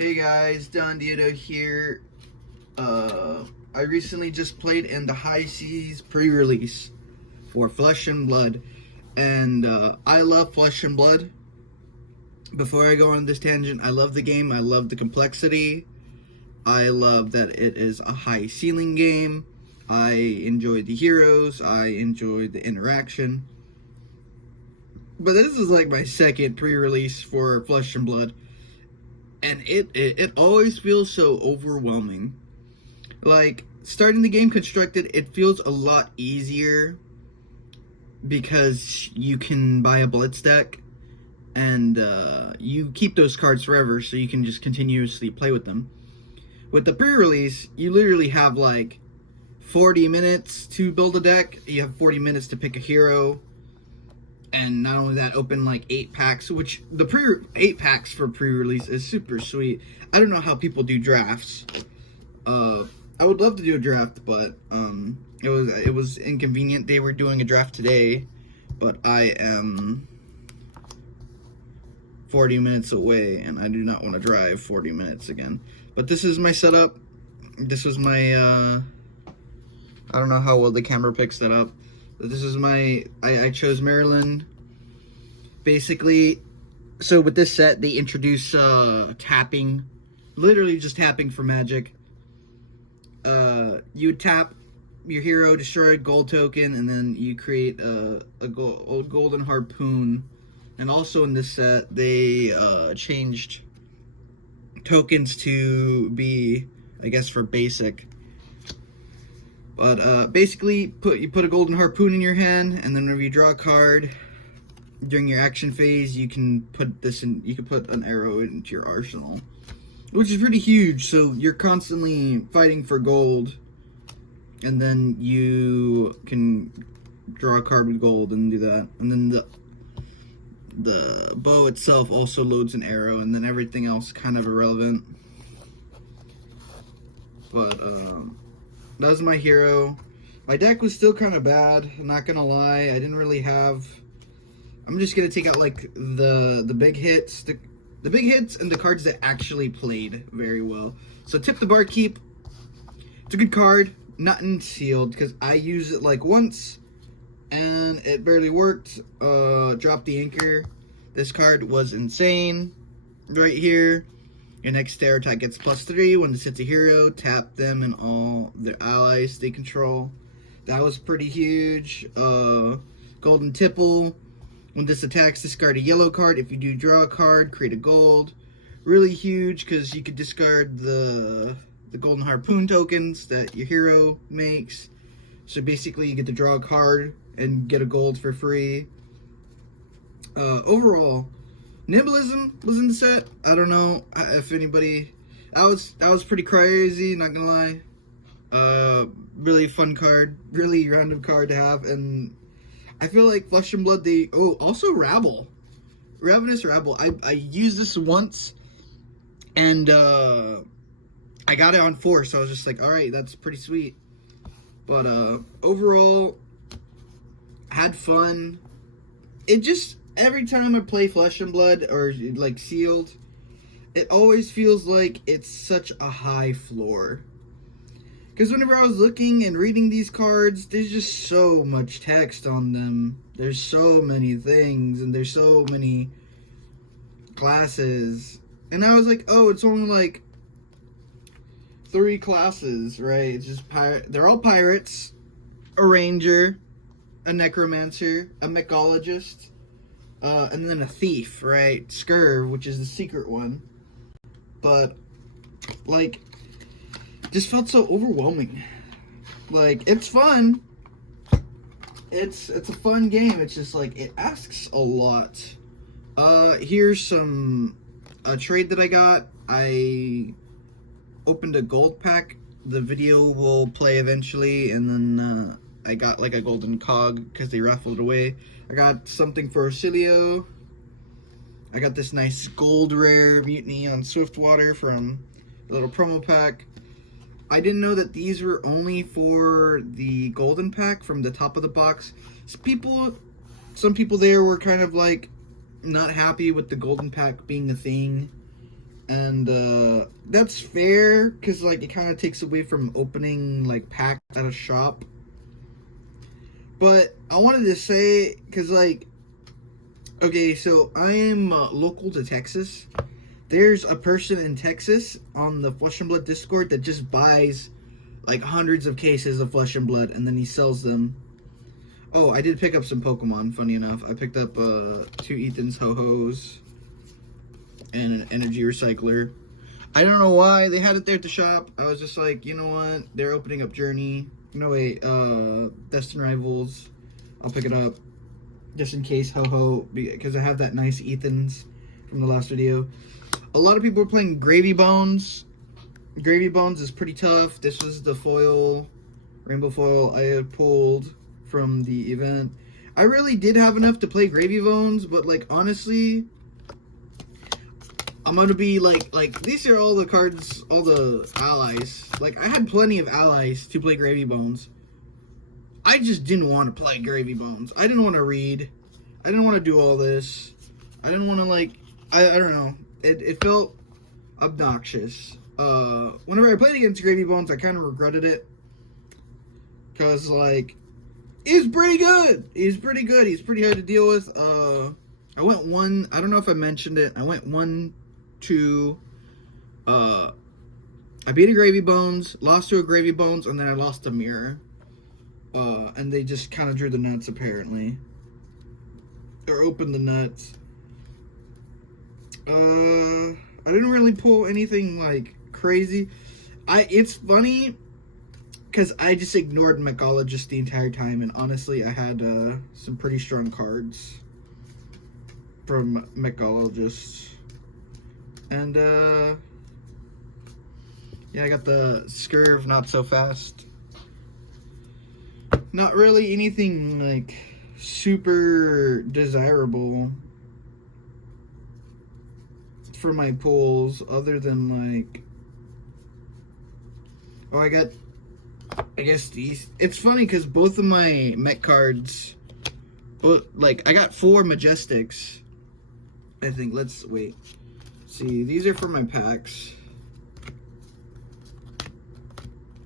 Hey guys, Don Dieto here. I recently just played in the High Seas pre-release for Flesh and Blood, and I love Flesh and Blood. Before I go on this tangent, I love the game. I love the complexity. I love that it is a high ceiling game. I enjoy the heroes. I enjoy the interaction. But this is like my second pre-release for Flesh and Blood, and it always feels so overwhelming. Like, starting the game constructed, it feels a lot easier because you can buy a blitz deck, and you keep those cards forever, so you can just continuously play with them. With the pre-release, you literally have like 40 minutes to build a deck. You have 40 minutes to pick a hero. And not only that, open like 8 packs, which the 8 packs for pre-release is super sweet. I don't know how people do drafts. I would love to do a draft, but it was inconvenient. They were doing a draft today, but I am 40 minutes away, and I do not want to drive 40 minutes again. But this is my setup. This was my I don't know how well the camera picks that up. This is my, I chose Maryland. Basically, so with this set, they introduce tapping. Literally just tapping for Magic. You tap your hero, destroy a gold token, and then you create a golden harpoon. And also in this set, they changed tokens to be, I guess, for basic. But basically, you put a golden harpoon in your hand, and then whenever you draw a card during your action phase, you can put this in. You can put an arrow into your arsenal, which is pretty huge. So you're constantly fighting for gold, and then you can draw a card with gold and do that. And then the bow itself also loads an arrow, and then everything else kind of irrelevant. But that was my hero. My deck was still kind of bad, I'm not gonna lie. I didn't really have... I'm just gonna take out like the big hits. The big hits and the cards that actually played very well. So Tip the Barkeep. It's a good card. Not in sealed, because I used it like once and it barely worked. Drop the Anchor. This card was insane. Right here. Your next terror attack gets +3 when this hits a hero. Tap them and all their allies they control. That was pretty huge. Golden Tipple. When this attacks, discard a yellow card. If you do draw a card, create a gold. Really huge because you could discard the golden harpoon tokens that your hero makes. So basically you get to draw a card and get a gold for free. Overall, Nimblism was in the set. I don't know if anybody... That was pretty crazy, not gonna lie. Really fun card. Really random card to have. And I feel like Flesh and Blood, they... Oh, also Rabble. Ravenous Rabble. I used this once. And I got it on 4. So I was just like, alright, that's pretty sweet. But overall, had fun. It just... Every time I play Flesh and Blood or like sealed, it always feels like it's such a high floor. Because whenever I was looking and reading these cards, there's just so much text on them. There's so many things and there's so many classes. And I was like, oh, it's only like 3 classes, right? It's just they're all pirates, a ranger, a necromancer, a mycologist. And then a thief, right? Scurv, which is the secret one. But, like, just felt so overwhelming. Like, it's fun. It's a fun game. It's just, like, it asks a lot. Here's a trade that I got. I opened a gold pack. The video will play eventually. And then, I got, like, a golden cog because they raffled it away. I got something for Orsilio. I got this nice gold rare Mutiny on Swiftwater from a little promo pack. I didn't know that these were only for the golden pack from the top of the box. Some people there were kind of like not happy with the golden pack being a thing. and that's fair because like it kind of takes away from opening like packs at a shop. But I wanted to say because like, okay, so I am local to Texas. There's a person in Texas on the Flesh and Blood Discord that just buys like hundreds of cases of Flesh and Blood and then he sells them. Oh, I did pick up some Pokemon, funny enough. I picked up 2 Ethan's Ho-Hos and an energy recycler. I don't know why they had it there at the shop. I was just like, you know what? They're opening up Journey. No, wait, Destined Rivals. I'll pick it up just in case Ho-Ho, because I have that nice Ethan's from the last video. A lot of people are playing Gravy Bones. Gravy Bones is pretty tough. This was the foil, rainbow foil I had pulled from the event. I really did have enough to play Gravy Bones, but like honestly, I'm gonna be like these are all the cards, all the allies. Like I had plenty of allies to play Gravy Bones. I just didn't want to play Gravy Bones. I didn't want to read. I didn't want to do all this. I didn't want to like. I don't know. It felt obnoxious. Whenever I played against Gravy Bones, I kind of regretted it. Because, like, he's pretty good. He's pretty good. He's pretty hard to deal with. I went one, I don't know if I mentioned it. I went 1-2. I beat a Gravy Bones, lost to a Gravy Bones, and then I lost a Mirror. And they just kind of drew the nuts, apparently. Or opened the nuts. I didn't really pull anything like crazy. It's funny because I just ignored Mycologist the entire time, and honestly, I had some pretty strong cards from Mycologist. And yeah, I got the Scurv, Not So Fast. Not really anything like super desirable for my pulls, other than like, oh, I guess these. It's funny because both of my mech cards, like I got 4 Majestics, I think. Let's wait. See, these are for my packs.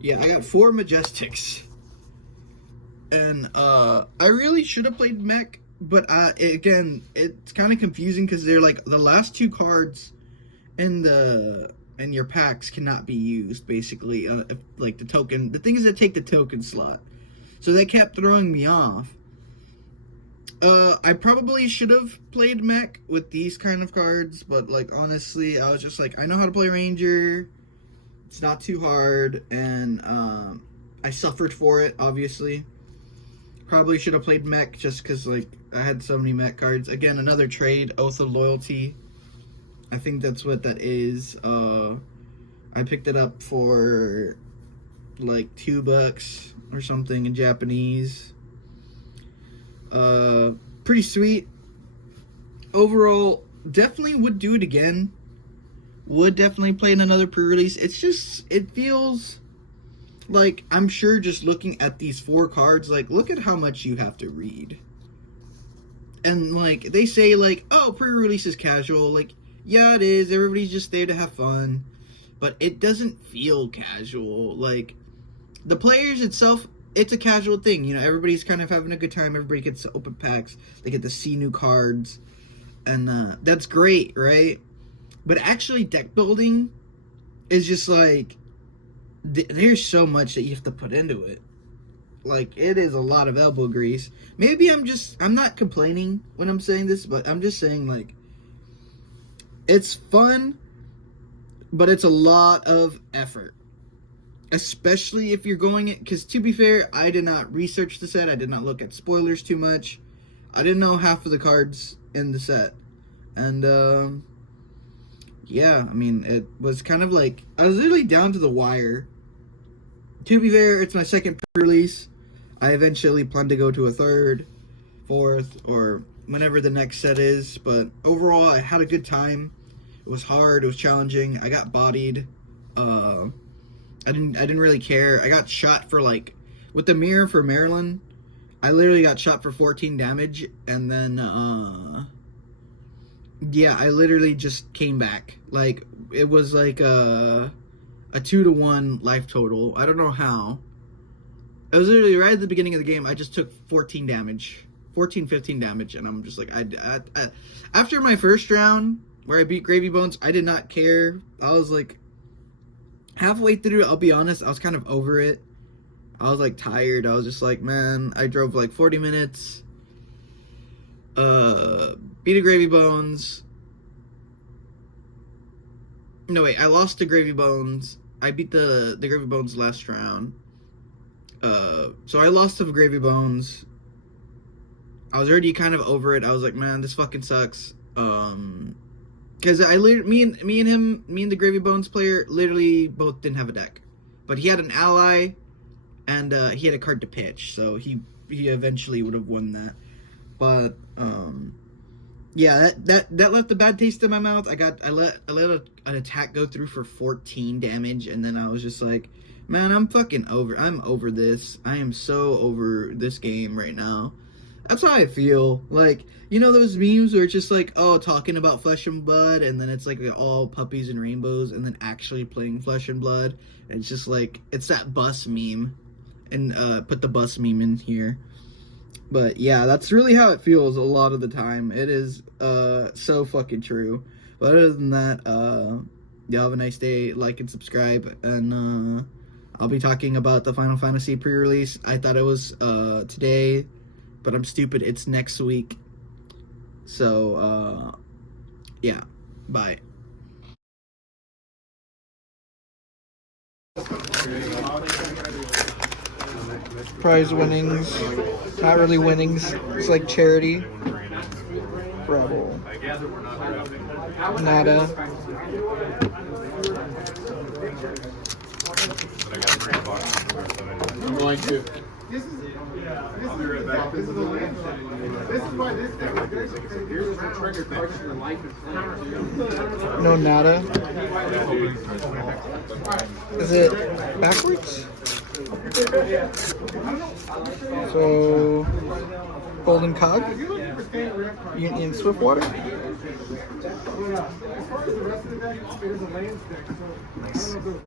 Yeah, I got 4 Majestics, and I really should have played mech. But again, it's kind of confusing because they're like the last 2 cards in your packs cannot be used. Basically, if, like the things that take the token slot. So that kept throwing me off. I probably should have played mech with these kind of cards, but like honestly, I was just like, I know how to play Ranger. It's not too hard, and I suffered for it, obviously. Probably should have played mech just because like I had so many mech cards. Again, another trade, Oath of Loyalty. I think that's what that is. I picked it up for like $2 or something in Japanese. Pretty sweet. Overall, definitely would do it again. Would definitely play in another pre-release. It's just, it feels like, I'm sure just looking at these 4 cards, like, look at how much you have to read. And, like, they say, like, oh, pre-release is casual. Like, yeah, it is. Everybody's just there to have fun. But it doesn't feel casual. Like, the players itself, it's a casual thing. You know, everybody's kind of having a good time. Everybody gets to open packs. They get to see new cards. And that's great, right? But actually, deck building is just, like, there's so much that you have to put into it. Like, it is a lot of elbow grease. Maybe I'm not complaining when I'm saying this, but I'm just saying, like, it's fun, but it's a lot of effort. Especially if you're going it, because to be fair, I did not research the set. I did not look at spoilers too much. I didn't know half of the cards in the set. And, yeah, I mean, it was kind of like, I was literally down to the wire. To be fair, it's my second release. I eventually plan to go to a 3rd, 4th, or whenever the next set is. But overall, I had a good time. It was hard. It was challenging. I got bodied. I didn't really care. I got shot for like, with the mirror for Maryland, I literally got shot for 14 damage, and then Yeah, I literally just came back. Like it was like a 2-to-1 life total. I don't know how. I was literally right at the beginning of the game. I just took 14 damage, 14, 15 damage, and I'm just like, after my first round where I beat Gravy Bones, I did not care. I was like, halfway through, I'll be honest, I was kind of over it. I was like tired. I was just like, man, I drove like 40 minutes. Beat a Gravy Bones. No wait, I lost to Gravy Bones. I beat the Gravy Bones last round. So I lost to Gravy Bones. I was already kind of over it. I was like, man, this fucking sucks. Because me and the Gravy Bones player literally both didn't have a deck, but he had an ally, and he had a card to pitch, so he eventually would have won that. But yeah, that left a bad taste in my mouth. I let an attack go through for 14 damage, and then I was just like, man, I'm over this. I am so over this game right now. That's how I feel. Like, you know those memes where it's just like, oh, talking about Flesh and Blood, and then it's like all puppies and rainbows, and then actually playing Flesh and Blood. And it's just like, it's that bus meme. And put the bus meme in here. But yeah, that's really how it feels a lot of the time. It is so fucking true. But other than that, y'all have a nice day. Like and subscribe. And I'll be talking about the Final Fantasy pre-release. I thought it was today, but I'm stupid. It's next week. So, yeah. Bye. Prize winnings. Not really winnings. It's like charity. Rebel. Nada. I'm going to. This is why this deck is good. Here's the trigger cards for life and No nada. Is it backwards? So, Golden Cog, Union Swiftwater. Nice.